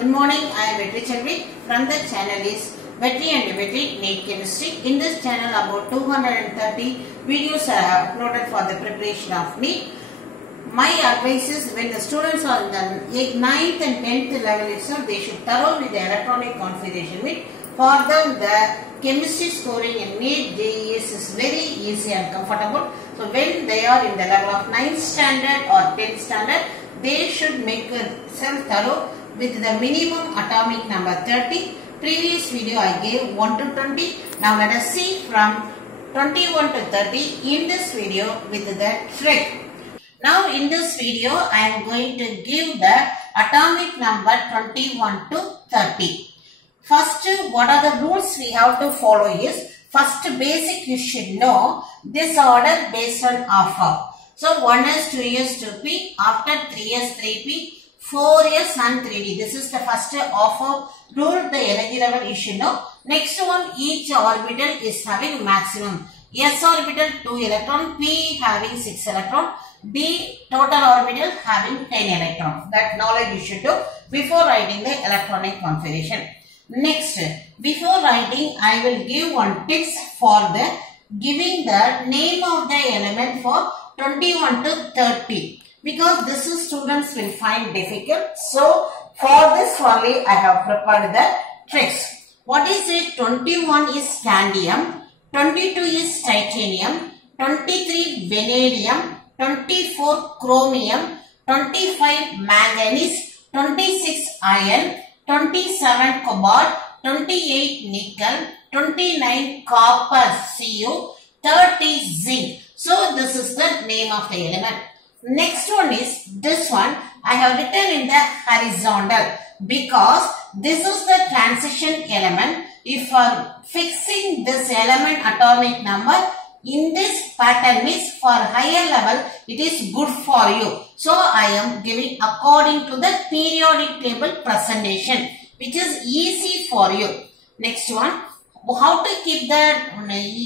Good morning, I am Vetri Chandri. From the channel is Vetri and Vetri NEET Chemistry. In this channel about 230 videos I have uploaded for the preparation of NEET. My advice is when the students are in the 9th and 10th level itself, they should thoroughly the electronic configuration with. For them, the chemistry scoring in NEET JES is very easy and comfortable. So when they are in the level of 9th standard or 10th standard, they should make themselves thorough with the minimum atomic number 30. Previous video I gave 1 to 20. Now let us see from 21 to 30 in this video with the trick. Now in this video I am going to give the atomic number 21 to 30. First, what are the rules we have to follow is, first basic you should know this order based on alpha. So 1s, 2s, 2p, after 3s, 3p, 4s and 3d. This is the first alpha rule, the energy level you should know. Next one, each orbital is having maximum. S orbital 2 electron, P having 6 electron, D total orbital having 10 electron. That knowledge you should do before writing the electronic configuration. Next, before writing, I will give one tips for the giving the name of the element for 21 to 30. Because this is students will find difficult. So, for this only I have prepared the tricks. What is it? 21 is scandium, 22 is titanium, 23 vanadium, 24 chromium, 25 manganese, 26 iron, 27 cobalt, 28 nickel, 29 copper Cu, 30 zinc. So this is the name of the element. Next one is this one I have written in the horizontal because this is the transition element. If you are fixing this element atomic number in this pattern means for higher level it is good for you. So I am giving according to the periodic table presentation which is easy for you. Next one, how to keep the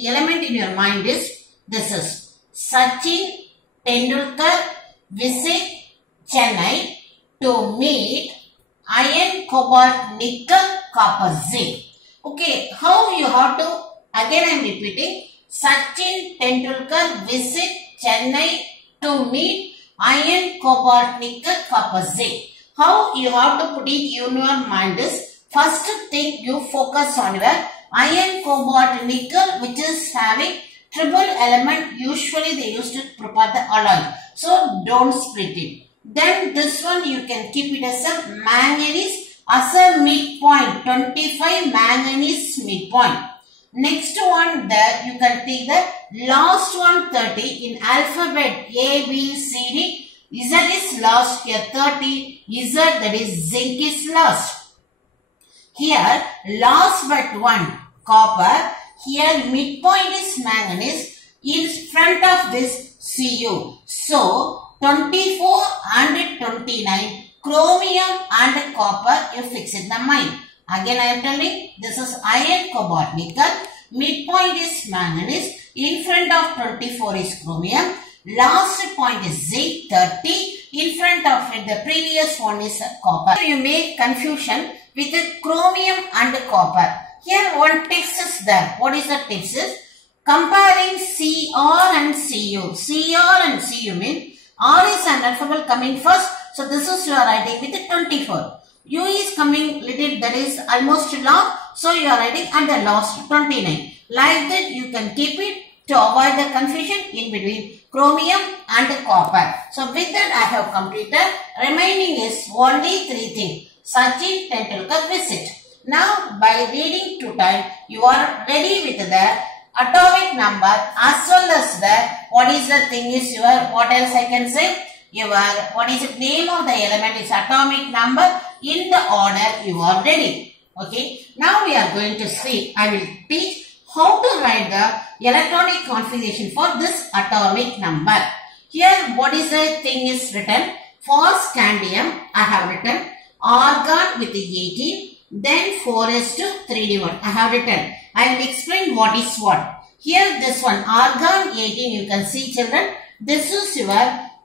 element in your mind is this is Sachin Tendulkar visit Chennai to meet iron, cobalt, nickel, copper, zinc. Okay, how you have to, again I am repeating, Sachin Tendulkar visit Chennai to meet iron, cobalt, nickel, copper, zinc. How you have to put it in your mind is, first thing you focus on your iron, cobalt, nickel which is having triple element. Usually they used to prepare the alloy. So don't split it. Then this one you can keep it as a manganese as a midpoint. 25 manganese midpoint. Next one there you can take the last one 30 in alphabet A, B, C, D. Z is last here 30. Z that is zinc is last. Here last but one copper. Here midpoint is manganese. In front of this Cu. So 24 and 29 chromium and copper you fix in the mind. Again I am telling this is iron, cobalt, nickel. Midpoint is manganese. In front of 24 is chromium. Last point is zinc 30. In front of it the previous one is copper. You make confusion with the chromium and copper. Here one tips is there. What is the tips is? Comparing Cr and Cu. Cr and Cu mean R is an alphabet coming first. So this is you are writing with the 24. U is coming little, that is almost long. So you are writing at the last 29. Like that you can keep it to avoid the confusion in between chromium and copper. So with that I have completed. Remaining is only 3 things. Sachin Tendulkar visit. Now by reading 2 times you are ready with the atomic number as well as the what is the thing is your what else I can say your what is the name of the element is atomic number in the order you are ready. Okay, now we are going to see, I will teach how to write the electronic configuration for this atomic number. Here what is the thing is written for scandium I have written argon with 18. Then 4s to 3d1 I have written. I will explain what is what. Here this one argon 18 you can see children. This is your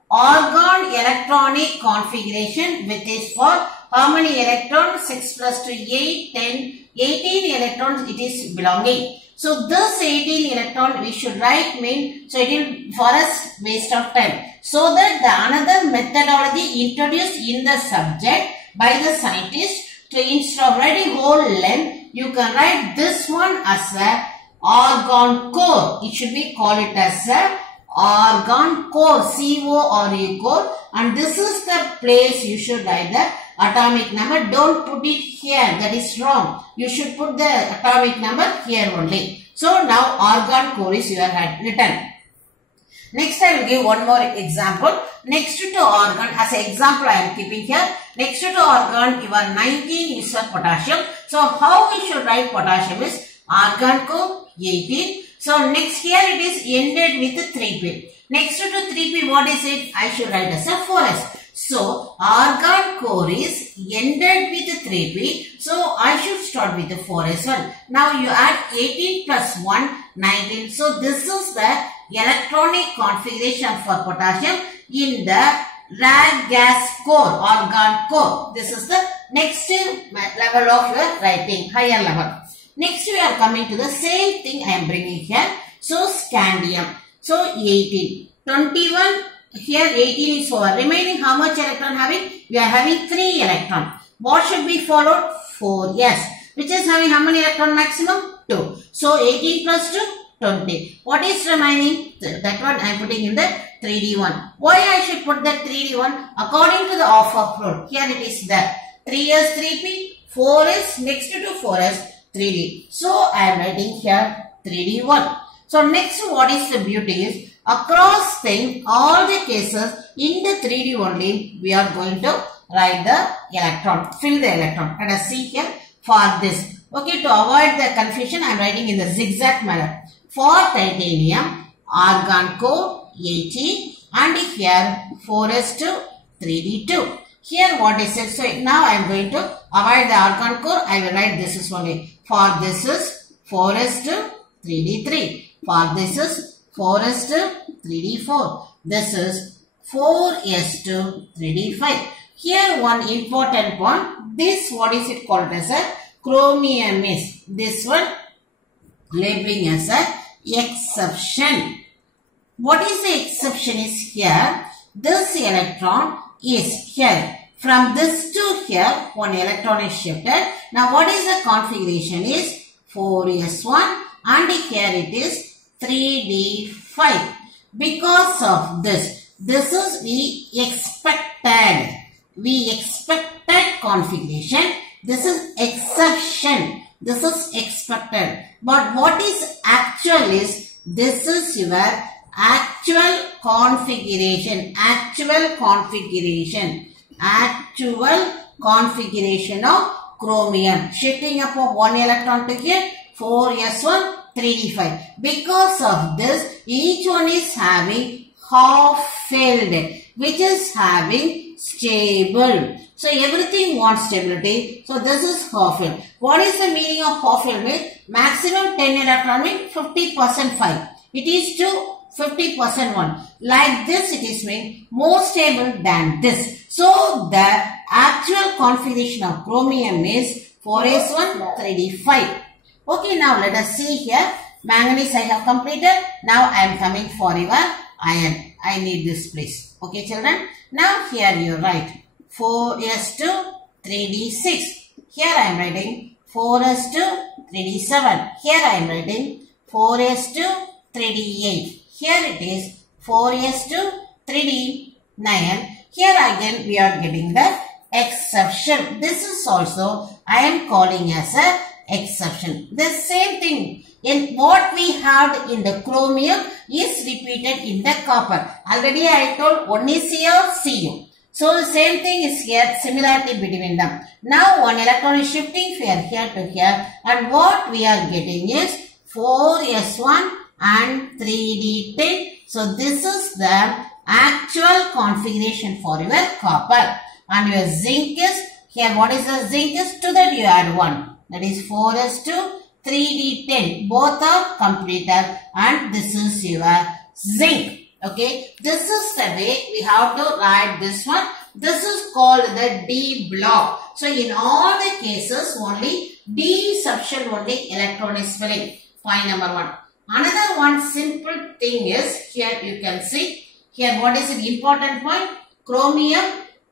argon electronic configuration which is for how many electrons? 6 plus 2, 8, 10, 18 electrons it is belonging. So this 18 electron we should write mean, so it will for us waste of time. So that the another methodology introduced in the subject by the scientist, to instead of writing whole length, you can write this one as a argon core. It should be call it as a argon core, C-O-R-E core, and this is the place you should write the atomic number. Don't put it here, that is wrong. You should put the atomic number here only. So now argon core is your written. Next I will give one more example. Next to argon, as an example I am keeping here. Next to argon, your 19 is a potassium. So how we should write potassium is argon core 18. So next here it is ended with 3p. Next to 3p, what is it? I should write as a 4s. So argon core is ended with 3p. So I should start with the 4s one. Now you add 18 plus 1, 19. So this is the electronic configuration for potassium in the rare gas core, argon core. This is the next level of your writing, higher level. Next we are coming to the same thing I am bringing here. So scandium. So 18. 21. Here 18 is over. Remaining how much electron having? We are having 3 electron. What should be followed? 4. Yes. Which is having how many electron maximum? 2. So 18 plus 2, 20. What is remaining? That one I am putting in the 3D one. Why I should put that 3D one? According to the offer rule. Here it is there. 3 is 3p. 4 is next to 4 is 3D. So I am writing here 3D one. So next what is the beauty is, across thing, all the cases in the 3D only we are going to write the electron, fill the electron. Let us see here for this. Okay, to avoid the confusion I am writing in the zigzag manner. For titanium, argon core 18 and here 4s2 3d2. Here what is it? So now I am going to avoid the argon core. I will write this is only. For this is 4s2 3d3. For this is 4s2 3d4. This is 4s2 3d5. Here one important one. This what is it called as a chromium is. This one labeling as a exception. What is the exception is here? This electron is here. From this to here, one electron is shifted. Now what is the configuration is 4s1 and here it is 3d5. Because of this is we expected configuration. This is exception. This is expected. But what is actual is, this is your actual configuration. Actual configuration of chromium. Shifting up of one electron to here, 4s1, 3d5. Because of this, each one is having half filled, which is having stable. So everything wants stability. So this is half filled. What is the meaning of half filled? Maximum 10 electron means 50% 5. It is to 50% 1. Like this it is mean more stable than this. So the actual configuration of chromium is 4s1 3d5. Okay, now let us see here. Manganese I have completed. Now I am coming for your iron. I need this place. Okay children. Now here you write 4s2 3d6. Here I am writing 4s2 3d7. Here I am writing 4s2 3d8. Here it is 4s2 3d9. Here again we are getting the exception. This is also I am calling as a exception. The same thing in what we had in the chromium is repeated in the copper. Already I told one is here, Cu. So the same thing is here, similarity between them. Now one electron is shifting from here to here, and what we are getting is 4s1 and 3d10. So this is the actual configuration for your copper. And your zinc is here. What is the zinc is? To that you add 1. That is 4s2 3d10. Both are completed and this is your zinc. Okay. This is the way we have to write this one. This is called the D block. So in all the cases, only D subshell only electron is filling. Point number 1. Another one simple thing is, here you can see, here what is the important point? Chromium,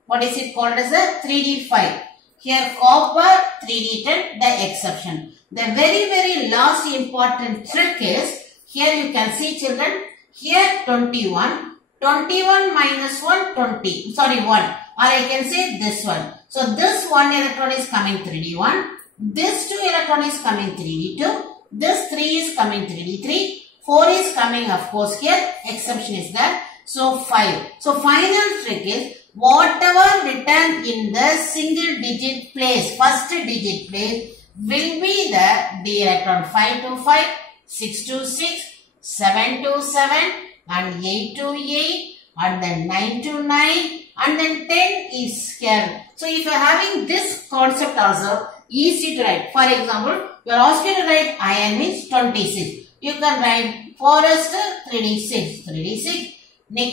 what is it called as a 3D5. Here copper 3D10, the exception. The very last important trick is, here you can see children, here 21, 21 minus 1, 20, sorry 1, or I can say this one. So this 1 electron is coming 3D1, this 2 electron is coming 3D2, this 3 is coming 3D3, 4 is coming of course here, exception is there. So 5. So final trick is, whatever written in the single digit place, first digit place, will be the D electron. 5 to 5, 6 to 6, 7 to 7, and 8 to 8, and then 9 to 9, and then 10 is here. So if you are having this concept also, easy to write. For example, you are asked to write iron means 26. You can write forest 3D6, 3D6.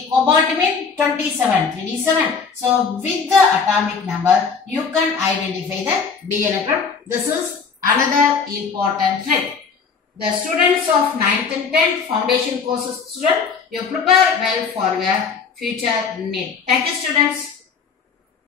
Cobalt means 27, 3D7. So with the atomic number, you can identify the D electron. This is another important trick. The students of 9th and 10th foundation courses student, you prepare well for your future need. Thank you students.